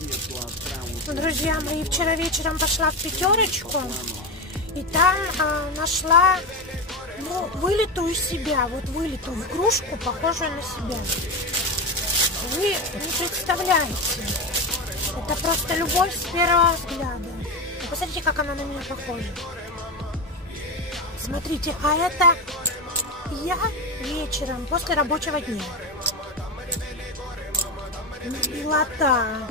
Друзья мои, вчера вечером пошла в пятерочку и там нашла, ну, вылитую себя, вот вылитую игрушку, похожую на себя. Вы не представляете, это просто любовь с первого взгляда. Посмотрите, как она на меня похожа. Смотрите, а это я вечером после рабочего дня. Милота.